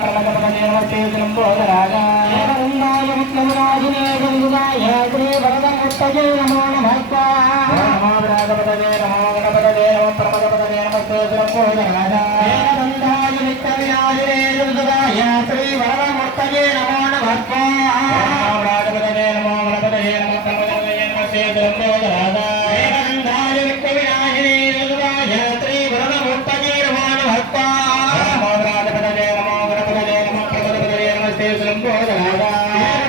परमगमने नमस्ते लंबोदराजा वृंदाय विष्णुराजने गंगाय श्री वरदमुक्तये नमो नमः नमो राघवदे नमो गणपतये नमो परमगमने नमस्ते लंबोदराजा वृंदाय विष्णुराजने गंगाय श्री वरदमुक्तये नमो नमः नमो राघवदे नमो गणपतये नमो परमगमने नमस्ते लंबोदराजा वृंदाय विष्णुराजने गंगाय श्री वरदमुक्तये नमो नमः नमो राघवदे नमो गणपतये नमो परमगमने नमस्ते लंबोदराजा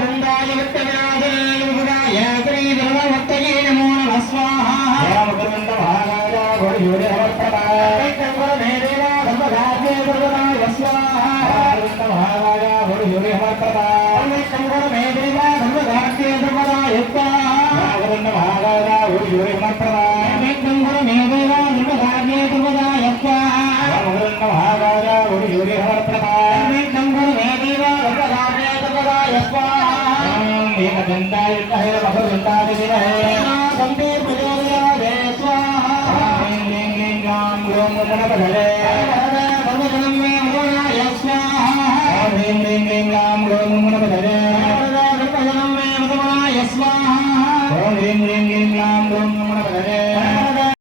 वृंदाय विष्णुराजने गंगाय श्री वरदमुक्तये नमो नमः स्वाहा रामकृष्ण महाराजा गोड़ियोरे अमरप्रभा मेरेवा धर्मराजे दुर्गदाय स्वाहा रामकृष्ण महाराजा गोड़ियोरे अमरप्रभा शंकर मेरेवा धर्मराजे दुर्गदाय स्वाहा रामकृष्ण महाराजा गोड़ियोरे अमरप्रभा शंकर मेरेवा धर्मराजे दुर्गदाय स्वाहा रामकृष्ण महाराजा गोड़ियोरे अमरप्रभा शंकर मेरेवा धर्मराजे दुर्गदाय स्वाहा एक दंताय कहे भगवंताय विनय गंभीर प्रचोदयाय स्वाहा ॐ गणपतये